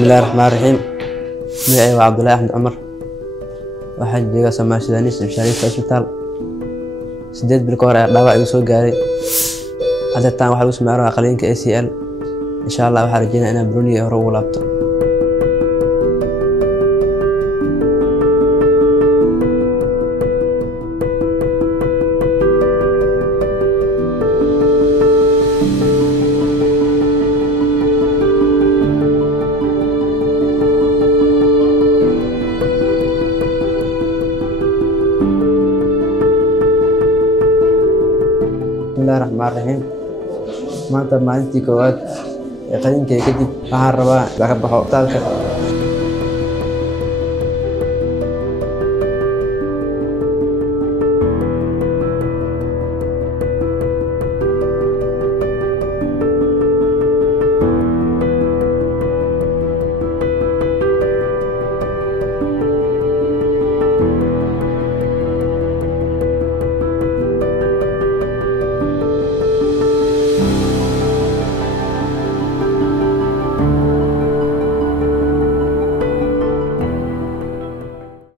بسم الله الرحمن الرحيم. magacayga waa Cabdullaahi Axmed Cumar waxaan joogaa Soomaali Sudanis Specialist Hospital 8 bil ka hor ayaa dhaawac igu soo gaaray hadda taan waxa lagu sameeyaa qaliinka ACL insha Allah waxaan rajeynayaa inaan Brunei hore ugu laabto. بسم الله الرحمن الرحيم. maanta maalintii koowaad ee qaliinkay kadib waxaan rabaa ka baxo isbitaalka